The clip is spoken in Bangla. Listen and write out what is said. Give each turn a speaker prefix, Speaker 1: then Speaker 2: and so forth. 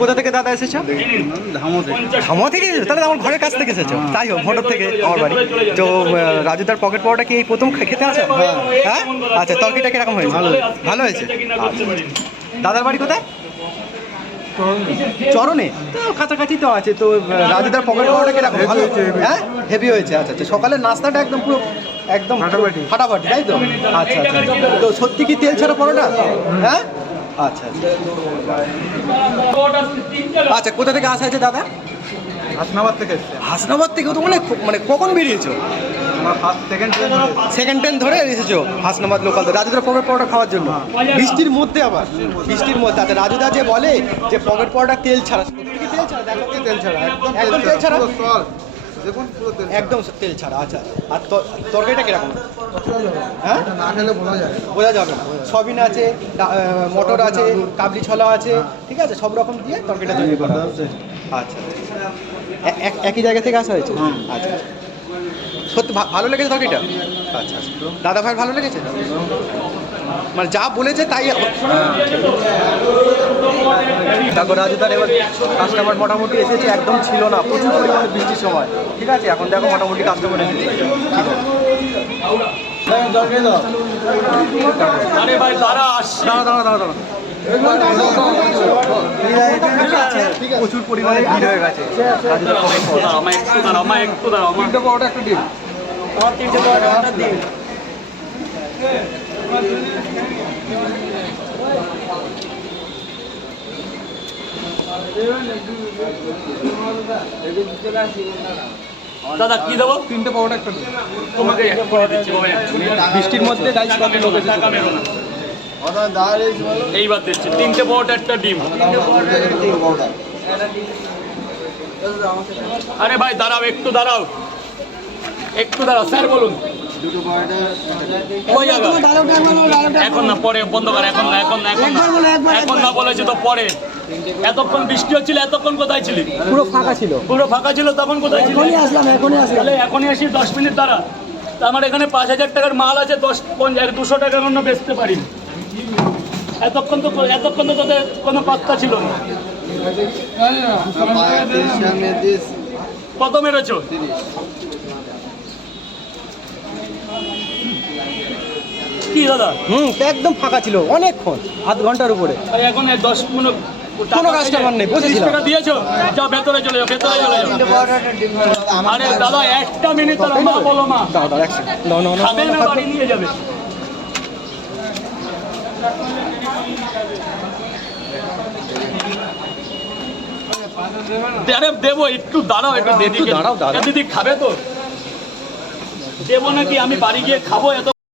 Speaker 1: কোথা থেকে দাদা এসেছ? ধামো থেকে এসেছ? তাহলে আমার ঘরের কাছ থেকে এসেছ। তাই হোক ভোটর থেকে আমার বাড়ি। তো রাজুদার পকেট পাওয়াটা কি এই প্রথম খেতে আসো? হ্যাঁ। আচ্ছা তরকিটা কীরকম হয়েছে? ভালো ভালো হয়েছে? আচ্ছা। দাদার বাড়ি কোথায়? চরণে। তো কাছাকাছি তো আছে। তো আহ, রাজুদার পকেট পাওয়াটা কীরকম? ভালো হ্যাঁ? হেভি হয়েছে। আচ্ছা আচ্ছা। সকালের নাস্তাটা একদম পুরো একদম ফাটাফাটি। ফাটাফাটি তাই তো? আচ্ছা আচ্ছা। তো সত্যি কি তেল ছাড়া পরোটা? হ্যাঁ? আচ্ছা আচ্ছা। আচ্ছা কোথা থেকে আসা হয়েছে দাদা?
Speaker 2: হাসনাবাদ থেকে
Speaker 1: হাসনাবাদ থেকে? তো মানে মানে কখন বেরিয়েছো?
Speaker 2: সেকেন্ড ট্রেন
Speaker 1: ধরে এসেছ। হাসনাবাদ লোকাল তো রাজুদার পকেট পরোটা খাওয়ার জন্য? বৃষ্টির মধ্যে আবার? বৃষ্টির মধ্যে। আচ্ছা রাজুদা যে বলে যে পকেট পরোটা তেল ছাড়া তেল ছাড়া?
Speaker 2: তেল ছাড়া। একদম
Speaker 1: একদম তেল ছাড়া?
Speaker 2: দেখুন পুরো তেল
Speaker 1: একদম তেল ছাড়া আচ্ছা। আর তো- তরকারিটা কীরকম? হ্যাঁ?
Speaker 2: না খেলে বোঝা যায়
Speaker 1: বোঝা যাবে না। সবিন আছে মটর আছে কাবলি ছোলা আছে ঠিক আছে? সব রকম দিয়ে তরকারিটা তৈরি করা হবে। আচ্ছা। এক- একই জায়গা থেকে আসা হয়েছে? আচ্ছা আচ্ছা। সত্যি ভা- ভালো লেগেছে তরকারিটা? আচ্ছা আচ্ছা। দাদা ভাই ভালো লেগেছে? মানে যা বলেছে তাই দেখো রাজুদার এবার কাস্টমার মোটামুটি এসেছে একদম ছিল না। প্রচুর পরিমাণে বৃষ্টির সময়। ঠিক আছে? এখন দেখো মোটামুটি কাস্টমার এসেছে। ঠিক আছে।
Speaker 3: আরে ভাই তারা আসছে।
Speaker 1: দাঁড়া দাঁড়া দাঁড়া দাঁড়া। প্রচুর পরিমাণে ভিড় হয়ে গেছে। পরোটা।
Speaker 3: আমার একটু আমার আমার
Speaker 2: তিনটে একটা ডিম।
Speaker 3: দাদা কি দেবো?
Speaker 2: তিনটে পাউডার একটা
Speaker 3: তোমাকে।
Speaker 1: বৃষ্টির মধ্যে গাইস কত লোক এসেছে
Speaker 3: টাকা মেরো না। এইবার দিচ্ছি। তিনটে পরোটা একটা ডিম। আরে ভাই দাঁড়াও একটু দাঁড়াও। একটু দাঁড়াও স্যার বলুন। ওই এখন না পরে বন্ধ কর এখন না এখন না এখন না। এখন না বলেছি তো পরে। এতক্ষণ বৃষ্টি হচ্ছিল এতক্ষণ কোথায় ছিলি?
Speaker 1: পুরো ফাঁকা ছিল।
Speaker 3: পুরো ফাঁকা ছিল তখন কোথায় ছিলি?
Speaker 1: এখনই আসলাম এখনই আসলাম।
Speaker 3: তাহলে এখনই আসি দশ মিনিট দ্বারা তা আমার এখানে পাঁচ হাজার টাকার মাল আছে দশ পঞ্চাশ দুশো টাকার অন্য বেচতে পারি। এতক্ষণ তো এতক্ষণ তো তোদের কোনো পাত্তা ছিল না। কত মেরেছো? কি দাদা
Speaker 1: হুম একদম ফাঁকা ছিল অনেকক্ষণ আধ ঘণ্টার উপরে।
Speaker 3: এখন দশ পনেরো
Speaker 1: কোনো customer নেই, বসেছিলাম।
Speaker 3: টাকা দিয়েছ? যাও ভেতরে চলে যাও ভেতরে চলে যাও। আরে দাদা একটা মিনিট দাঁড়া মা বলো মা।
Speaker 1: দাঁড়া দাঁড়া এক সেকেন্ড না না না
Speaker 3: না বাড়ি নিয়ে যাবে। আরে দেবো একটু দাঁড়াও একটু দিদি
Speaker 1: দাঁড়াও, দাঁড়াও।
Speaker 3: দিদি খাবে তো? দেবো নাকি আমি বাড়ি গিয়ে খাব? এত